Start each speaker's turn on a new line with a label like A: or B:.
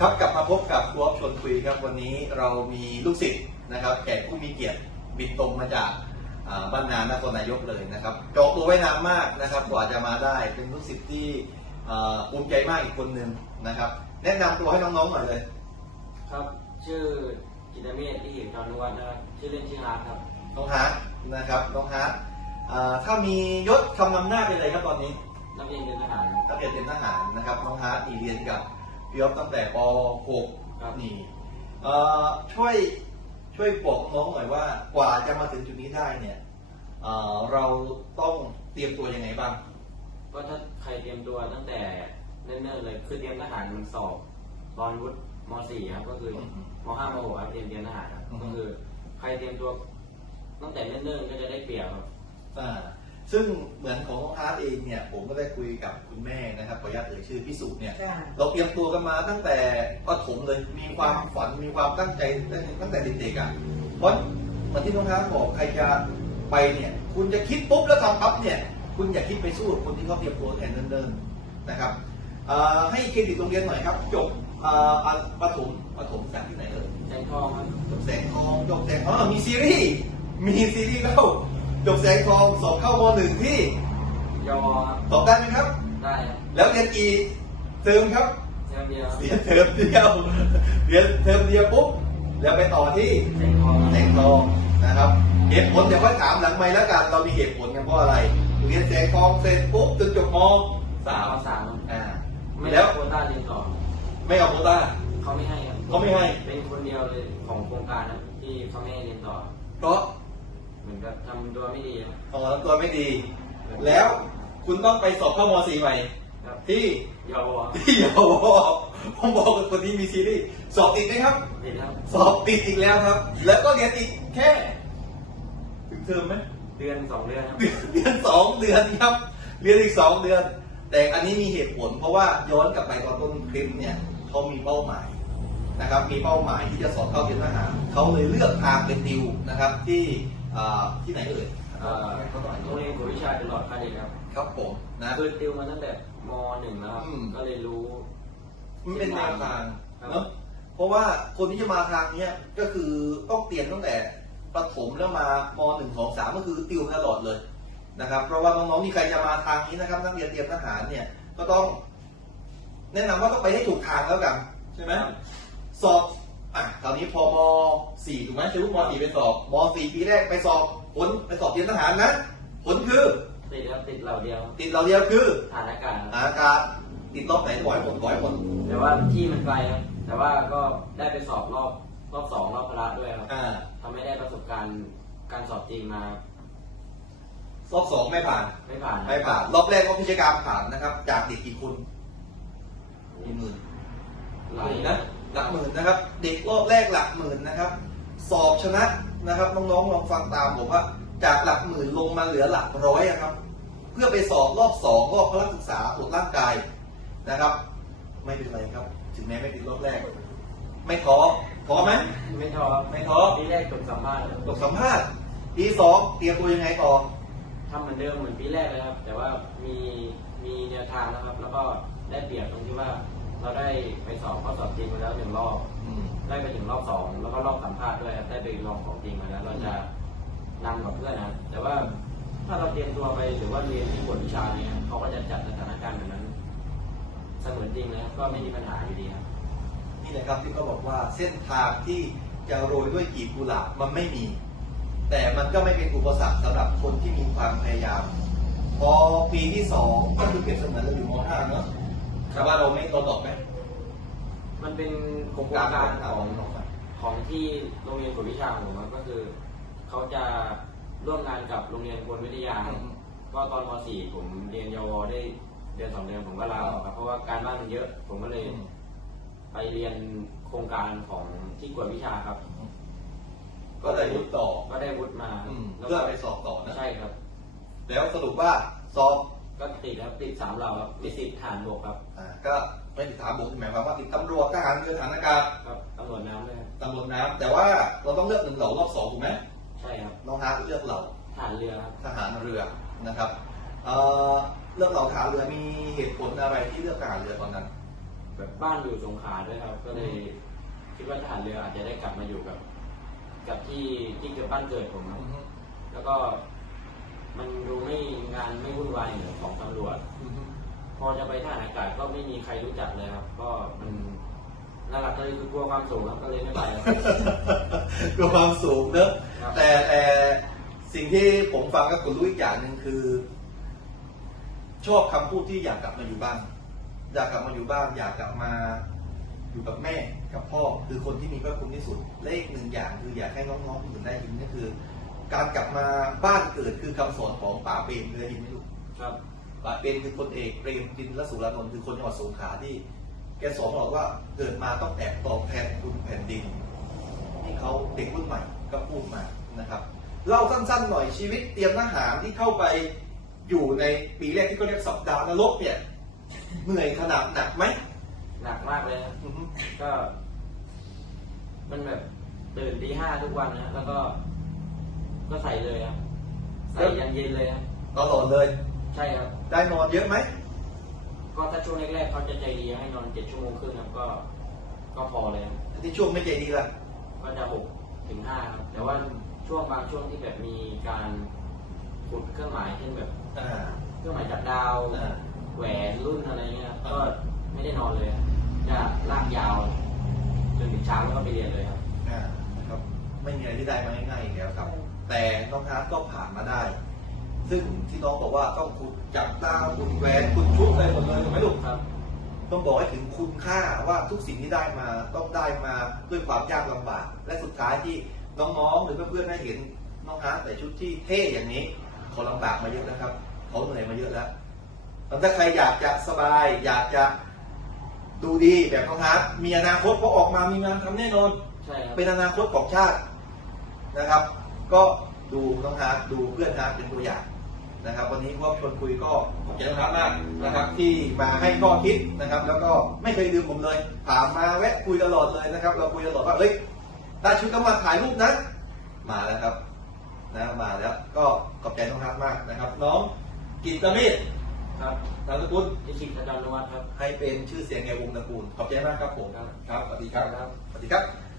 A: ครับกลับมาพบกับครูออฟชวนคุยครับวันนี้เรามีลูกศิษย์นะครับแขกผู้มีเกียรติบินตรงมาจากอ่าบ้านนานครนายกเลยนะครับจองตัวไว้นานมากนะครับกว่าจะมาได้เป็นลูกศิษย์ที่อ่าภูมิใจมากอีกคนหนึ่งนะครับ แนะนำตัวให้น้องๆหน่อยเลย
B: ครับชื่อกิตเมธที่เห็นจอนุวัฒน์นะครับชื่อเล่นชื่อฮาร์ดครับ
A: น้องฮาร์ดนะครับน้องฮาร์ดอ่าถ้ามียศคำนำหน้าเป็นอะไรครับตอนนี้
B: นักเรียนเตรียมทหารครับ
A: นักเรียนเตรียมทหารนะครับน้องฮาร์ดนี่เรียนกับ พี่อ๊อฟตั้งแต่ป .6
B: ครับ
A: นี่เอ่อช่วยช่วยบอกน้องหน่อยว่ากว่าจะมาถึงจุดนี้ได้เนี่ยเอ่อเราต้องเตรียมตัวยังไงบ้าง
B: ก็ถ้าใครเตรียมตัวตั้งแต่เนิ่นๆเลยคือเตรียมทหารมันสอบตอนวุฒิม .4 ครับก็คือ
A: อืม
B: ม .5 ม .6 ครับเตรียมเตรียมทหารครับ
A: อืม
B: ก็คือใครเตรียมตัวตั้งแต่เนิ่นๆก็จะได้เปรียบครับ
A: อ่า ซึ่งเหมือนของน้องฮาร์ดเองเนี่ยผมก็ได้คุยกับคุณแม่นะครับขออนุญาตเอ่ยชื่อพิสุเนี่ย
C: จ้ะ
A: เราเตรียมตัวกันมาตั้งแต่ประถมเลยมีความฝันมีความตั้งใจตั้งแต่เด็กๆอะเพราะเหมือนที่น้องท้าบอกใครจะไปเนี่ยคุณจะคิดปุ๊บแล้วทำปั๊บเนี่ยคุณอย่าคิดไปสู้กับคนที่เขาเตรียมตัวแทนเดินๆนะครับอ่าให้เครดิตโรงเรียนหน่อยครับจบอ่าอ่าประถมประถมจากที่ไหนเอ่ย
B: แจงทองครับ
A: จบแสงทองจบแสงอ๋อมีซีรีส์ มีซีรีส์แล้ว จบแสงทองสอบเข้ามหนึ่งที่
B: ยอครับ
A: สอบได้ไหมครับ
B: ได้ครับ
A: แล้วเรียนกี่เทอมครับ
B: เทอมเดียวครับ
A: เรียนเทอมเดียวเรียนเทอมเดียวปุ๊บแล้วไปต่อที่
B: แจงทองครับ
A: แสงทองนะครับเหตุผลเดี๋ยวค่อยถามหลังไม่แล้วกันเรามีเหตุผลกันเพราะอะไร เรียนแสงทองเสร็จปุ๊บจนจบมสาม
B: มสามครับ
A: อ่า
B: ไม่
A: แล้
B: ได้
A: ว
B: โควต้าเรียนต่อ
A: ไม่เอาโควต้า
B: เขาไม่ให้ครับ
A: เขาไม่ให้
B: เป็นคนเดียวเลยของโครงการครับที่เขาไม่ให้เรียนต่อ
A: เพราะ
B: เหมือนกับทำตัวไม่ดีครับ
A: อ๋อตัวไม่ดี แล้วคุณต้องไปสอบเข้ามสี่ใหม่
B: ครับ
A: ที่
B: ยอว
A: ที่เยาวผมบอกกับคนนี้มีซีรีส์สอบติดไหมครับ
B: ผิดครับ
A: สอบติดอีกแล้วครับ แล้วก็เรียนอีกแค่ถึงเทอมไหม
B: เดือนสองเดือนครับ
A: เดือนสองเดือนครับ เรียนอีกสองเดือน แต่อันนี้มีเหตุผล เพราะว่าย้อนกลับไปตอนต้นคลิปเนี่ยเขามีเป้าหมายนะครับ มีเป้าหมายที่จะสอบเข้าเตรียมทหารเขาเลยเลือกทางเป็นดิวนะครับ ที่ อ่าที่ไหนเอ่ย
B: เอ่อ
A: เขาหน่อย
B: โรงเรียนกวดวิชาเป็นหลอดคาเด็กครับ
A: ครับผมนะ
B: คือติวมาตั้งแต่มหนึ่งแล้วครับ
A: อืม
B: ก็เลยรู้
A: มันเป็นแนวทาง
B: ครับ
A: เนาะเพราะว่าคนที่จะมาทางเนี้ยก็คือต้องเตรียมตั้งแต่ประถมแล้วมามหนึ่งสองสามก็คือติวตลอดเลยนะครับ เพราะว่าน้องๆที่ใครจะมาทางนี้นะครับ นักเรียนเตรียมทหารเนี่ยก็ต้อง แนะนำว่าต้องไปให้ถูกทางแล้วกันใช่ไหม สอบอะ คราวนี้พอมสี่ถูกไหมจะรู้มสี่ไปสอบมสี่ปีแรกไปสอบผลไปสอบเตรียมทหารนะ ผลคือ
B: ติดครับติดเหล่าเดียว
A: ติดเราเดียวคือ
B: ฐานอากาศครับ
A: อากาศติดรอบไหนก่อยผลก่อยผล
B: แต่ว่าที่มันไกลครับแต่ว่าก็ได้ไปสอบรอบรอบสองรอบพละด้วยครับ
A: อ่า
B: ทำให้ได้ประสบการณ์การสอบจริงมา
A: รอบสองไม่ผ่าน
B: ไม่ผ่านครับ
A: ไม่ผ่านรอบแรกก็พิจารผ่านนะครับ จากเด็กกี่คนกี่หมื่น
B: หลาย
A: นะ หลักหมื่นนะครับ เด็กรอบแรกหลักหมื่นนะครับ สอบชนะนะครับน้องๆลองฟังตามผมว่าจากหลักหมื่นลงมาเหลือหลักร้อยอะครับ เพื่อไปสอบรอบสองรอบพละศึกษาตรวจร่างกายนะครับ ไม่เป็นไรครับ ถึงแม้ไม่ติดรอบแรก ไม่ท้อท้อไหม
B: ไม่ท้อครับ
A: ไม่ท้อ
B: ปีแรกจบสัมภาษณ์ครับ
A: ตกสัมภาษณ์ปีสองเตรียมตัวยังไงต่อ
B: ทำเหมือนเดิมเหมือนปีแรกเลยครับ แต่ว่ามีมีแนวทางนะครับ แล้วก็ได้เปรียบตรงที่ว่า เราได้ไปสอบข้อสอบจริงมาแล้วหนึ่งรอบ
A: อืม
B: ได้ไปถึงรอบสองแล้วก็รอบสัมภาษณ์ด้วยครับได้ไปลองของจริงมาแล้วเราจะนำกับเพื่อนนะครับแต่ว่าถ้าเราเตรียมตัวไปหรือว่าเรียนที่กวดวิชาเนี่ยเขาก็จะจัดสถานการณ์แบบนั้นเสมือนจริงนะครับก็ไม่มีปัญหาอยู่ดีครับ
A: นี่แหละครับที่เขาบอกว่าเส้นทางที่จะโรยด้วยกีบกุหลาบมันไม่มี แต่มันก็ไม่เป็นอุปสรรคสำหรับคนที่มีความพยายาม พอปีที่สองก็คือเปรียบเสมือนเราอยู่ม .5 เนาะ แต่ว่าเราไม่เราตอบไหม
B: มันเป็นโครงการของของที่โรงเรียนกวดวิชาของผมครับก็คือเขาจะร่วมงานกับโรงเรียนกวดวิทยาครับก็ตอนม .4 ผมเรียนยวได้เดือนสองเดือนผมก็ลาออกครับเพราะว่าการบ้านมันเยอะ ผมก็เลยไปเรียนโครงการของที่กวดวิชาครับ
A: ก็ได้รุดต่อ
B: ก็ได้วุฒิมา
A: อืม
B: แล้ว
A: เพื่
B: ก็
A: อไปสอบต่อนะ
B: ใช่ครับ
A: แล้วสรุปว่าสอบ
B: ก็ติดครับติดสามเหล่าครับมีสิทธิ์ฐานบกครับ
A: อ่าก็ไม่ติดถามบุกหมายความว่าติดตำรวจทหารเรือฐานอากาศ
B: กับตำรวจน้ำด้วยครับ
A: ตำรวจน้ำแต่ว่าเราต้องเลือกหนึ่งเหล่ารอบสองถูกไหม
B: ใช่ครับ
A: น้องฮาร์ดเลือกเหล่า
B: ฐานเรือครับ
A: ทหารเรือนะครับเอ่อเลือกเหล่าทหารเรือมีเหตุผลอะไรที่เลือกทหารเรือตอนนั้น
B: แบบบ้านอยู่สงขลาด้วยครับ ก็เลยคิดว่าทหารเรืออาจจะได้กลับมาอยู่กับ กับที่ที่เกิดบ้านเกิดผมครับ แล้วก็ มันดูไม่งานไม่วุ่นวายเหมือนของตำรวจ พอจะไปท่าอากาศก็ไม่มีใครรู้จักเลยครับ ก็มันหลักๆก็เลยคือกลัวความสูงครับก็เลยไม่ไปครับ
A: กลัวความสูงเนอะ
B: ครับ
A: แต่แต่สิ่งที่ผมฟังก็คุณรู้อีกอย่างหนึ่งคือ ชอบคำพูดที่อยากกลับมาอยู่บ้าน อยากกลับมาอยู่บ้าน อยากกลับมาอยู่กับแม่กับพ่อคือคนที่มีพระคุณที่สุดและอีกหนึ่งอย่างคืออยากให้น้องๆอื่นได้ยินก็คือ การกลับมาบ้านเกิดคือคำสอนของป๋าเปรมเคยได้ยินไหมลูก
B: ครับ
A: ป๋าเปรมคือคนเอกเปรมจินทรสุรานนท์คือคนจังหวัดสงขลาที่แกสอนบอกว่าเกิดมาต้องแอบตอบแทนคุณแผ่นดินที่เขาเด็กรุ่นใหม่ก็พูดมานะครับเล่าสั้นๆหน่อยชีวิตเตรียมทหารที่เข้าไปอยู่ในปีแรกที่เขาเรียกสัปดาห์นรกเนี่ยเหนื่อยขนาดหนักไหม
B: หนักมากเลยครับ
A: อือฮึ
B: ก็ มันแบบตื่นตีห้าทุกวันนะแล้วก็ ก็ใส่เลยครับใส่ยันเย็นเลยครับ
A: ตลอดเลย
B: ใช่ครับ
A: ได้นอนเยอะไหม
B: ก็ถ้าช่วงแรกๆเขาจะใจดีให้นอนเจ็ดชั่วโมงครึ่งครับก็ ก็พอเลยครับ
A: ที่ช่วงไม่ใจดีล่ะ
B: ก็จะหกถึงห้าครับแต่ว่าช่วงบางช่วงที่แบบมีการขุดเครื่องหมายเช่นแบบ
A: อ่า
B: เครื่องหมายจากดาว
A: อ่า
B: แหวนรุ่นอะไรเงี้ยครับ
A: อ่า
B: ก็ไม่ได้นอนเลยครับจะลากยาวจนถึงเช้าแล้วก็ไปเรียนเลยครับ
A: อ่านะครับ ไม่มีอะไรที่ได้มาง่ายๆอีกแล้วครับ แต่น้องฮาร์ดก็ผ่านมาได้ ซึ่งที่น้องบอกว่าต้องขุดจับดาวขุดแหวนขุดชุดอะไรหมดเลยถูกไหมลูก
B: ครับ
A: ต้องบอกให้ถึงคุณค่าว่าทุกสิ่งที่ได้มาต้องได้มาด้วยความยากลำบาก และสุดท้ายที่น้องๆหรือเพื่อนๆได้เห็นน้องฮาร์ดใส่ชุดที่เท่อย่างนี้เขาลำบากมาเยอะแล้วครับเขาเหนื่อยมาเยอะแล้วแต่ถ้าใครอยากจะสบาย อยากจะดูดีแบบน้องฮาร์ดมีอนาคตพอออกมามีงานทำแน่นอน
B: ใช่ครับ
A: เป็นอนาคตของชาตินะครับ ก็ดูน้องฮาร์ดดูเพื่อนฮาร์ดเป็นตัวอย่างนะครับ วันนี้พวกชวนคุยก็ขอบใจน้องฮาร์ดมากนะครับ ที่มาให้ข้อคิดนะครับ แล้วก็ไม่เคยลืมผมเลย ถามมาแวะคุยตลอดเลยนะครับ เราคุยตลอดว่าเฮ้ยได้ชุดก็มาถ่ายรูปนะมาแล้วครับนะมาแล้วก็ขอบใจน้องฮาร์ดมากนะครับ น้องกิตตเมธ
B: ครับ
A: นามสกุล
B: ลิขิตขจรนวัฒน์ครับ
A: ให้เป็นชื่อเสียงในวงตระกูล ขอบใจมากครับผม
B: ครับ
A: ครับ สวัสดีครับ
B: ครับ
A: สวัสดีครับ